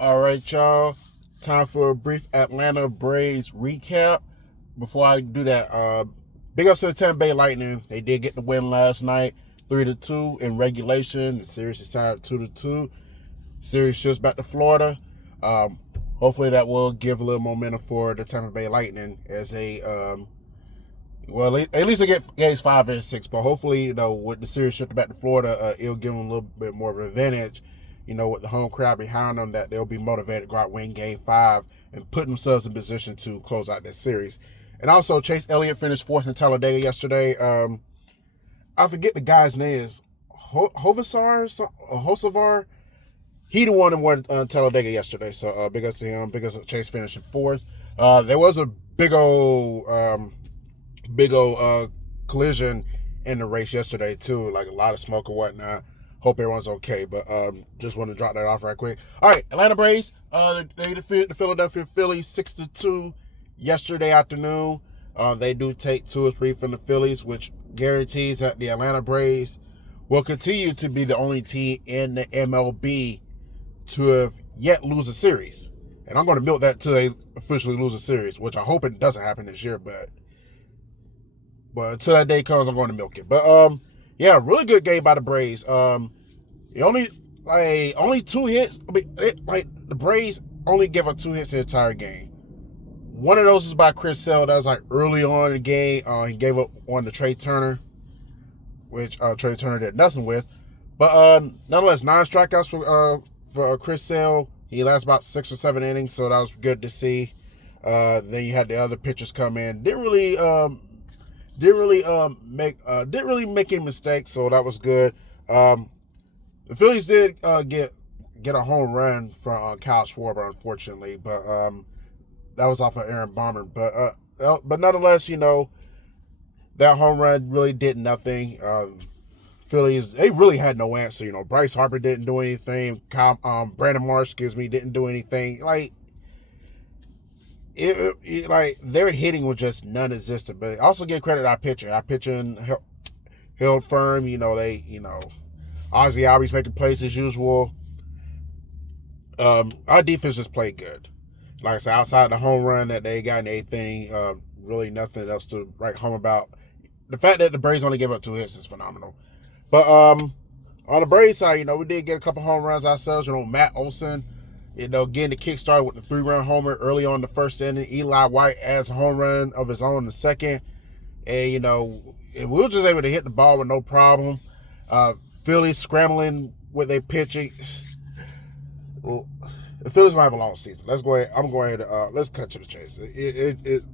All right, y'all. Time for a brief Atlanta Braves recap. Before I do that, big ups to the Tampa Bay Lightning. They did get the win last night, 3-2 in regulation. The series is tied 2-2. Series shifts back to Florida. Hopefully that will give a little momentum for the Tampa Bay Lightning as they well, at least they get games 5 and 6, but hopefully, with the series shifted back to Florida, it'll give them a little bit more of an advantage, with the home crowd behind them, that they'll be motivated to go out and win game 5 and put themselves in position to close out this series. And also, Chase Elliott finished 4th in Talladega yesterday. I forget the guy's name is Hosevar. He the one that won Talladega yesterday, so big ups to him. Big ups to Chase finishing 4th. There was a big old collision in the race yesterday too, like a lot of smoke and whatnot. Hope everyone's okay, but just want to drop that off right quick. All right, Atlanta Braves, they defeated the Philadelphia Phillies 6-2 yesterday afternoon. They do take 2 or 3 from the Phillies, which guarantees that the Atlanta Braves will continue to be the only team in the MLB to have yet lose a series. And I'm going to milk that till they officially lose a series, which I hope it doesn't happen this year, but until that day comes, I'm going to milk it. But yeah, really good game by the Braves. Only 2 hits. The Braves only gave up 2 hits the entire game. One of those is by Chris Sale. That was like early on in the game. He gave up one to Trey Turner, which Trey Turner did nothing with. But nonetheless, 9 strikeouts for Chris Sale. He lasted about 6 or 7 innings, so that was good to see. Then you had the other pitchers come in. Didn't really make any mistakes, so that was good. The Phillies did get a home run from Kyle Schwarber, unfortunately, but that was off of Aaron Bomber. But nonetheless, that home run really did nothing. Phillies, they really had no answer. Bryce Harper didn't do anything. Brandon Marsh, didn't do anything. Like their hitting was just non-existent. But also give credit to our pitcher. Our pitching held firm. Ozzy Albies making plays as usual. Our defense just played good. Like I said, outside the home run that they got in the 8th inning, really nothing else to write home about. The fact that the Braves only gave up 2 hits is phenomenal. But on the Braves side, we did get a couple home runs ourselves. Matt Olson, getting the kick started with the 3-run homer early on in the 1st inning. Eli White adds a home run of his own in the 2nd. And, we were just able to hit the ball with no problem. Phillies scrambling with their pitching. Well, the Phillies might have a long season. Let's go ahead. I'm going to let's cut to the chase.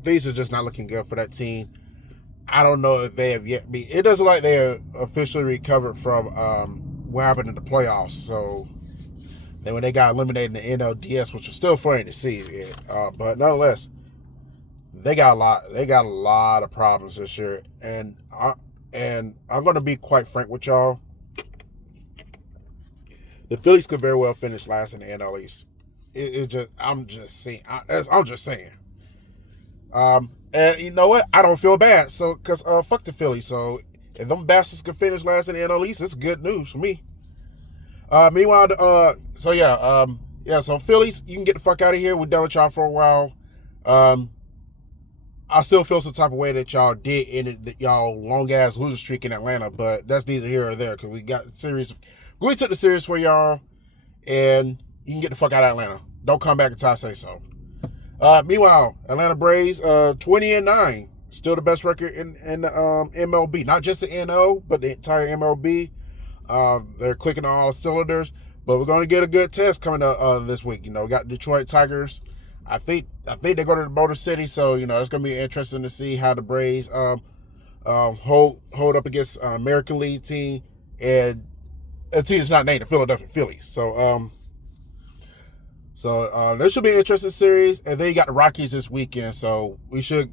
These are just not looking good for that team. I don't know if they have yet it doesn't look like they are officially recovered from what happened in the playoffs. So then when they got eliminated in the NLDS, which was still funny to see, but nonetheless, they got a lot of problems this year, and I'm going to be quite frank with y'all. The Phillies could very well finish last in the NL East. I'm just saying. And you know what? I don't feel bad. So, because fuck the Phillies. So, if them bastards can finish last in the NL East, it's good news for me. Meanwhile, so Phillies, you can get the fuck out of here. We're done with y'all for a while. I still feel some type of way that y'all did end y'all long ass loser streak in Atlanta, but that's neither here or there because we got the series. We took the series for y'all, and you can get the fuck out of Atlanta. Don't come back until I say so. Meanwhile, Atlanta Braves, 20-9, still the best record in the MLB, not just the NO, but the entire MLB. They're clicking on all cylinders, but we're going to get a good test coming up this week. We got Detroit Tigers. I think they go to the Motor City, so it's going to be interesting to see how the Braves hold up against American League team and a team that's not named the Philadelphia Phillies. So this should be an interesting series. And then you got the Rockies this weekend, so we should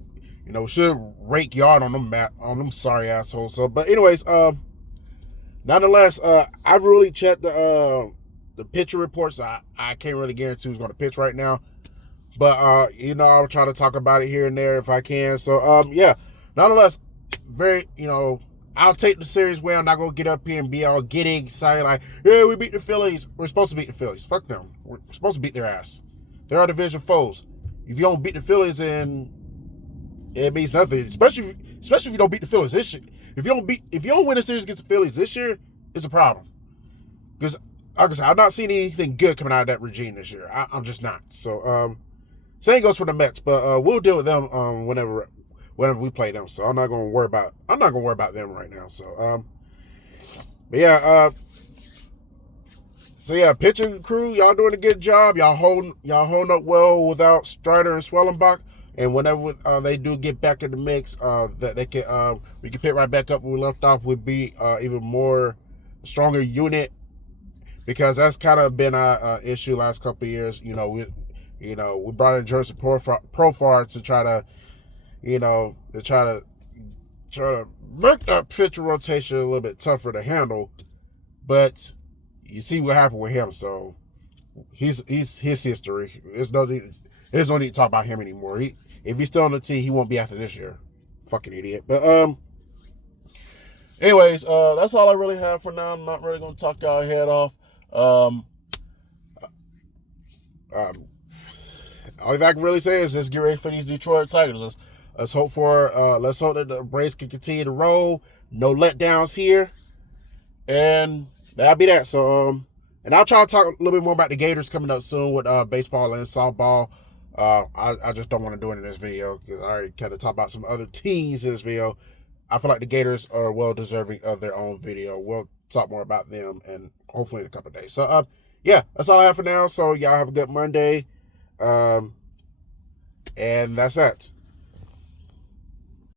rake yard on them sorry assholes. So, but anyways, nonetheless, I've really checked the pitcher reports. I can't really guarantee who's going to pitch right now, but I'll try to talk about it here and there if I can. So, yeah, nonetheless, very I'll take the series win. I'm not going to get up here and be all getting excited like, yeah, we beat the Phillies. We're supposed to beat the Phillies. Fuck them. We're supposed to beat their ass. They're our division foes. If you don't beat the Phillies, then it means nothing. Especially if you don't beat the Phillies this year. If you don't win a series against the Phillies this year, it's a problem. Because, like I said, I've not seen anything good coming out of that regime this year. I'm just not. So, same goes for the Mets, but we'll deal with them whenever we play them. So I'm not gonna worry about them right now. So but yeah, pitching crew, y'all doing a good job. Y'all holding up well without Strider and Swellenbach. And whenever they do get back in the mix, that they can we can pick right back up where we left off. Would be even more stronger unit, because that's kind of been our issue last couple of years. We brought in Jersey Profar to try to make that pitcher rotation a little bit tougher to handle. But you see what happened with him, so he's his history. There's no need to talk about him anymore. If he's still on the team, he won't be after this year. Fucking idiot. But anyways, that's all I really have for now. I'm not really gonna talk y'all head off. All I can really say is just get ready for these Detroit Tigers. Let's hope that the Braves can continue to roll. No letdowns here. And that'll be that. So, and I'll try to talk a little bit more about the Gators coming up soon with baseball and softball. I just don't want to do it in this video because I already kind of talked about some other teams in this video. I feel like the Gators are well deserving of their own video. We'll talk more about them and hopefully in a couple of days. So, yeah, that's all I have for now. So, y'all have a good Monday. And that's that.